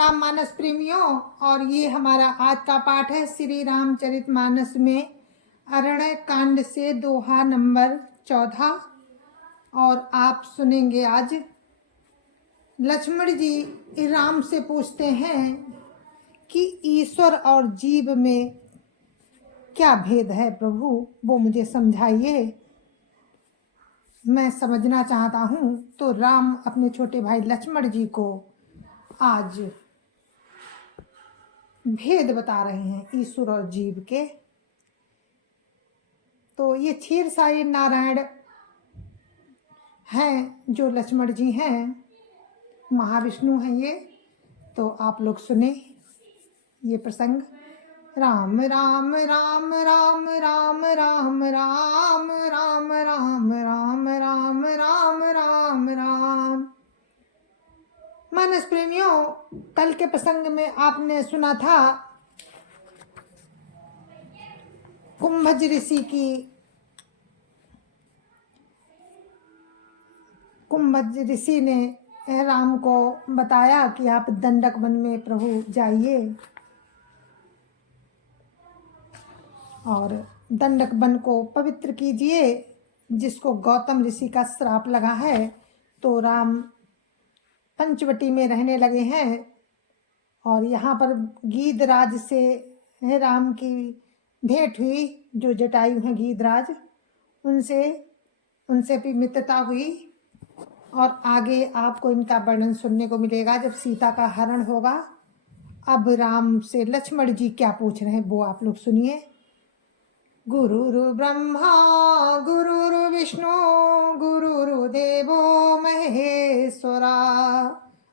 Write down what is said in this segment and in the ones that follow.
राममानस प्रेमियों, और ये हमारा आज का पाठ है श्री रामचरितमानस में अरण्य कांड से दोहा नंबर 14। और आप सुनेंगे आज लक्ष्मण जी राम से पूछते हैं कि ईश्वर और जीव में क्या भेद है प्रभु, वो मुझे समझाइए, मैं समझना चाहता हूँ। तो राम अपने छोटे भाई लक्ष्मण जी को आज भेद बता रहे हैं ईश्वर और जीव के। तो ये क्षीरसाई नारायण हैं जो लक्ष्मण जी हैं, महाविष्णु हैं ये। तो आप लोग सुने ये प्रसंग। राम राम राम राम राम राम राम राम राम राम राम राम राम राम। मानस प्रेमियों, कल के प्रसंग में आपने सुना था कुंभज ऋषि की, कुंभज ऋषि ने राम को बताया कि आप दंडक वन में प्रभु जाइए और दंडक वन को पवित्र कीजिए, जिसको गौतम ऋषि का श्राप लगा है। तो राम पंचवटी में रहने लगे हैं और यहाँ पर गीधराज से राम की भेंट हुई, जो जटायु हैं गीधराज, उनसे भी मित्रता हुई। और आगे आपको इनका वर्णन सुनने को मिलेगा जब सीता का हरण होगा। अब राम से लक्ष्मण जी क्या पूछ रहे हैं वो आप लोग सुनिए। गुरुरु ब्रह्मा गुरुरु विष्णु गुरुरु देवो महेश्वरा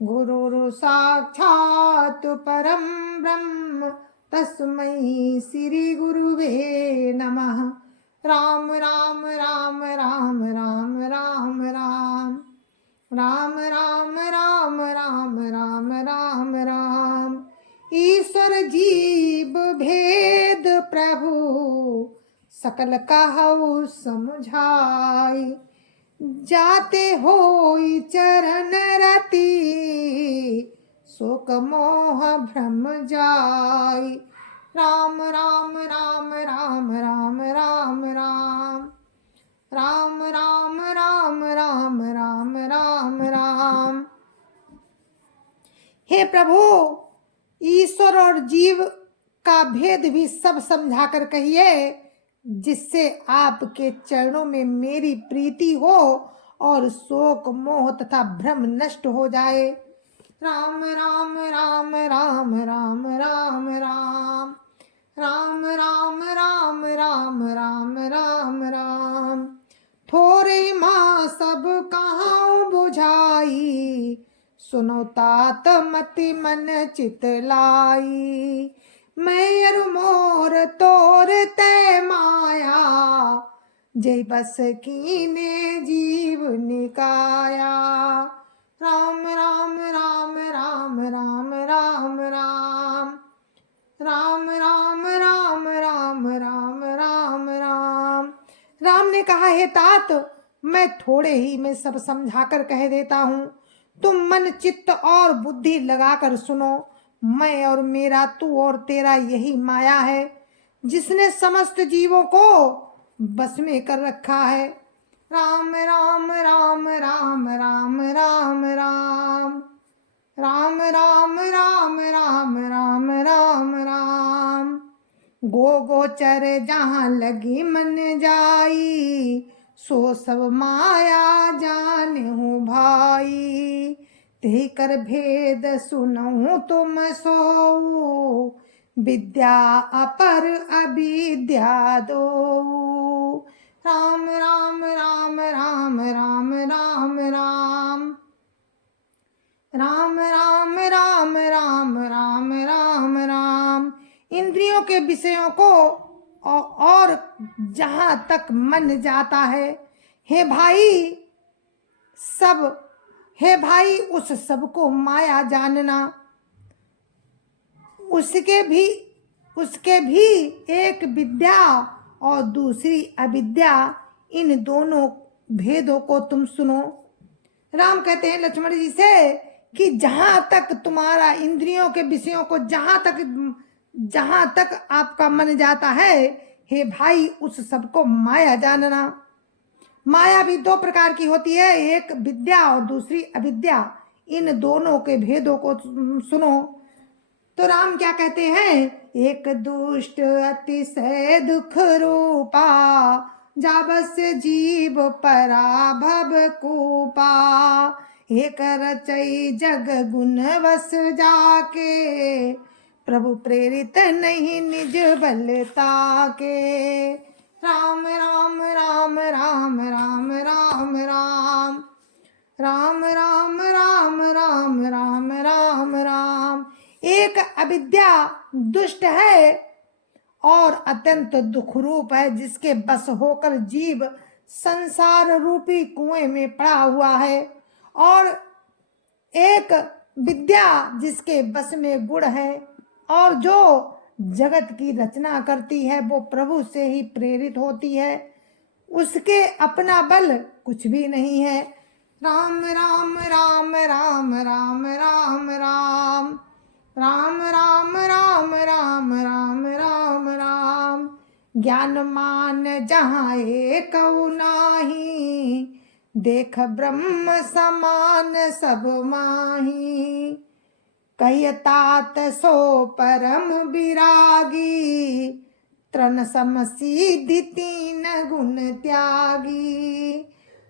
गुरुरु साक्षात् परम ब्रह्म तस्मै श्री गुरुवे नमः। राम राम राम राम राम राम राम राम राम राम राम राम राम राम। ईश्वर जीव भेद प्रभु सकल कहु समझाई, जाते होई चरण रति शोक मोह भ्रम जाई। राम राम राम राम राम राम राम राम राम राम राम राम राम राम। हे प्रभु, ईश्वर और जीव का भेद भी सब समझा कर कहिए, जिससे आपके चरणों में मेरी प्रीति हो और शोक मोह तथा भ्रम नष्ट हो जाए। राम राम राम राम राम राम राम राम राम राम राम राम राम राम। थोरे माँ सब कहाँ बुझाई, सुनो तात मति मन चित लाई। मैं अरु मोर तोर तय माया, जय बस कीने जीव निकाया। राम राम राम राम राम राम राम राम राम राम राम राम राम राम। राम ने कहा, हे तात, मैं थोड़े ही में सब समझाकर कह देता हूँ, तुम मन चित्त और बुद्धि लगाकर सुनो। मैं और मेरा, तू और तेरा यही माया है, जिसने समस्त जीवों को बस में कर रखा है। राम राम राम राम राम राम राम राम राम राम राम राम राम राम। गो गोचर जहाँ लगी मन जाई, सो सब माया जानहु भाई। ते कर भेद सुनऊं तुम सो, विद्या अपर अविद्या दो। राम राम राम राम राम राम राम राम राम राम राम राम राम राम। इंद्रियों के विषयों को और जहाँ तक मन जाता है, हे भाई उस सब को माया जानना। उसके भी एक विद्या और दूसरी अविद्या, इन दोनों भेदों को तुम सुनो। राम कहते हैं लक्ष्मण जी से कि जहां तक तुम्हारा इंद्रियों के विषयों को जहां तक आपका मन जाता है, हे भाई उस सबको माया जानना। माया भी दो प्रकार की होती है, एक विद्या और दूसरी अविद्या। इन दोनों के भेदों को सुनो। तो राम क्या कहते हैं, एक दुष्ट अतिशय दुख रूपा, जाबस्य जीव पराभव कूपा, एक रचई जग गुण वस जाके, प्रभु प्रेरित नहीं निज बलता के। राम राम राम राम राम राम राम राम राम राम राम राम राम राम। एक अविद्या दुष्ट है और अत्यंत दुख रूप है, जिसके बस होकर जीव संसार रूपी कुएं में पड़ा हुआ है। और एक विद्या जिसके बस में गुण है और जो जगत की रचना करती है, वो प्रभु से ही प्रेरित होती है, उसके अपना बल कुछ भी नहीं है। राम राम राम राम राम राम राम राम राम राम राम राम राम राम। ज्ञान मान जहाँ एक नाही, देख ब्रह्म समान सब माही, कहिय तात सो परम विरागी, तृण सम सिद्धि तीन गुण त्यागी।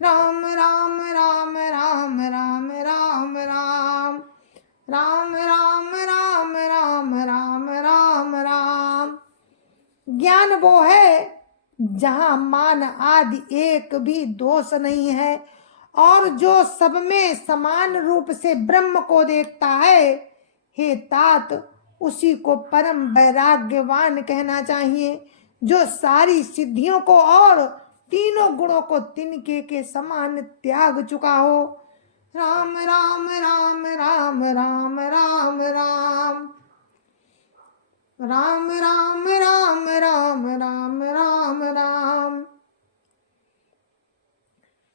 राम राम राम राम राम राम राम राम राम राम राम राम राम राम। ज्ञान वो है जहाँ मान आदि एक भी दोष नहीं है, और जो सब में समान रूप से ब्रह्म को देखता है, हे तात उसी को परम वैराग्यवान कहना चाहिए, जो सारी सिद्धियों को और तीनों गुणों को तिनके के समान त्याग चुका हो। राम राम राम राम राम राम राम राम राम राम राम राम राम राम।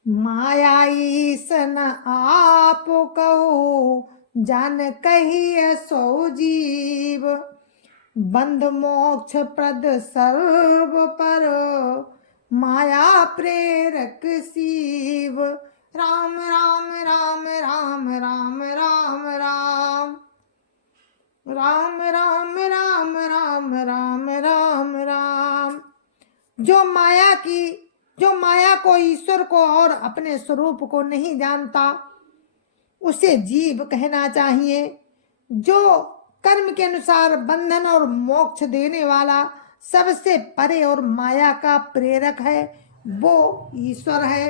माया ईसन आप कहो, जान कहिए सो जीव, बंध मोक्ष प्रद सर्व पर, माया प्रेरक शिव। राम राम राम राम राम राम राम राम राम राम राम राम राम राम। जो माया को, ईश्वर को और अपने स्वरूप को नहीं जानता, उसे जीव कहना चाहिए। जो कर्म के अनुसार बंधन और मोक्ष देने वाला, सबसे परे और माया का प्रेरक है, वो ईश्वर है।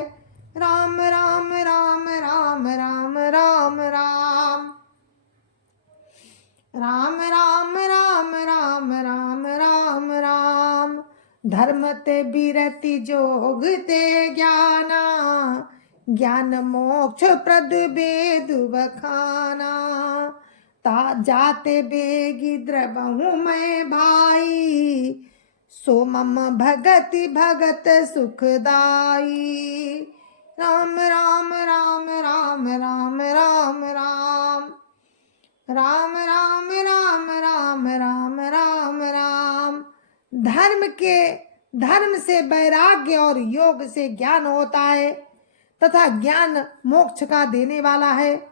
राम राम राम राम राम राम राम राम राम राम राम राम राम राम। धर्म ते बिरति जोग ते ज्ञाना, ज्ञान मोक्ष प्रद वेद बखाना, ता जाते बेगी द्रवहु मैं भाई, सो मम भगति भगत सुखदाई। राम राम राम राम राम राम राम राम राम राम राम राम राम राम। धर्म से वैराग्य और योग से ज्ञान होता है, तथा ज्ञान मोक्ष का देने वाला है,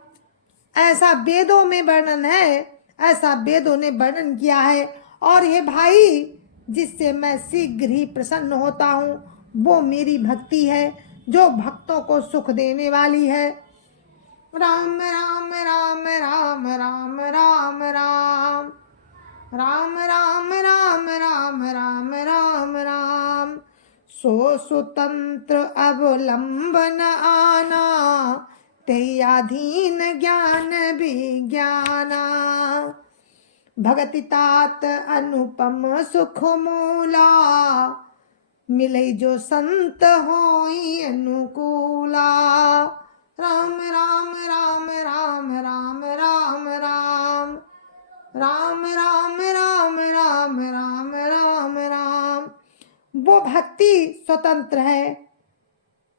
ऐसा वेदों में वर्णन है, ऐसा वेदों ने वर्णन किया है। और ये भाई, जिससे मैं शीघ्र ही प्रसन्न होता हूँ, वो मेरी भक्ति है, जो भक्तों को सुख देने वाली है। राम राम राम राम राम राम राम राम राम राम राम राम राम राम। सो स्वतंत्र अवलंबन आना, तेयाधीन ज्ञान विज्ञाना, भगति तात अनुपम सुख मूला, मिले जो संत होई अनुकूला। राम राम राम राम राम राम राम राम राम राम राम राम राम राम। वो भक्ति स्वतंत्र है,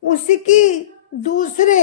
उसकी दूसरे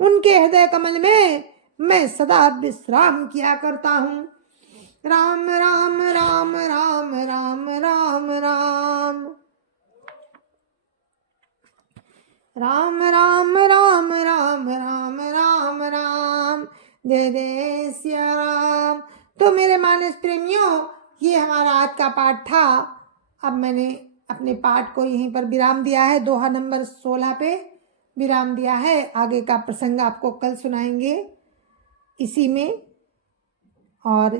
उनके हृदय कमल में मैं सदा विश्राम किया करता हूँ। राम राम राम राम राम राम राम राम राम राम राम राम राम राम जय जय सिया राम। तो मेरे मानस प्रेमियों, ये हमारा आज का पाठ था। अब मैंने अपने पाठ को यहीं पर विराम दिया है, दोहा नंबर 16 पे विराम दिया है। आगे का प्रसंग आपको कल सुनाएंगे इसी में। और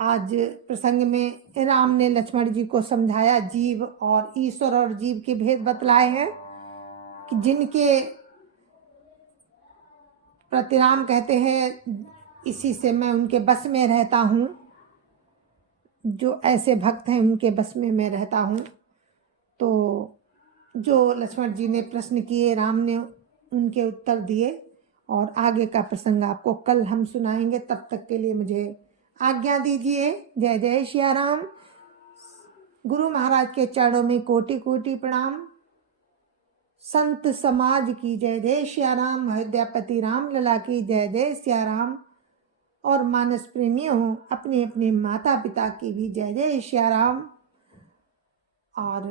आज प्रसंग में राम ने लक्ष्मण जी को समझाया, जीव और ईश्वर और जीव के भेद बतलाए हैं कि जिनके प्रति राम कहते हैं इसी से मैं उनके बस में रहता हूँ, जो ऐसे भक्त हैं उनके बस में मैं रहता हूँ। तो जो लक्ष्मण जी ने प्रश्न किए, राम ने उनके उत्तर दिए, और आगे का प्रसंग आपको कल हम सुनाएंगे। तब तक के लिए मुझे आज्ञा दीजिए। जय जय सिया राम। गुरु महाराज के चरणों में कोटि कोटि प्रणाम। संत समाज की जय जय सिया राम। अयोध्यापति राम लला की जय जय सिया राम। और मानस प्रेमियों, अपने अपने माता पिता की भी जय जय सिया राम। और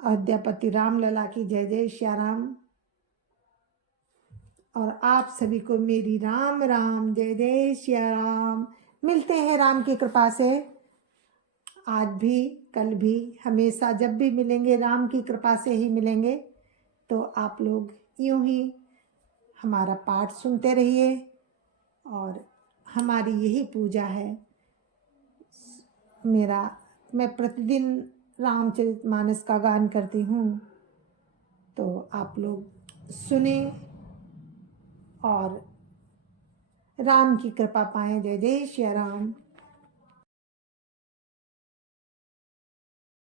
अयोध्यापति राम लला की जय जय सिया राम। और आप सभी को मेरी राम राम जय जय सिया राम। मिलते हैं राम की कृपा से, आज भी कल भी हमेशा जब भी मिलेंगे राम की कृपा से ही मिलेंगे। तो आप लोग यूं ही हमारा पाठ सुनते रहिए, और हमारी यही पूजा है। मैं प्रतिदिन रामचरितमानस का गान करती हूँ, तो आप लोग सुने और राम की कृपा पाएं। जय जय श्री राम।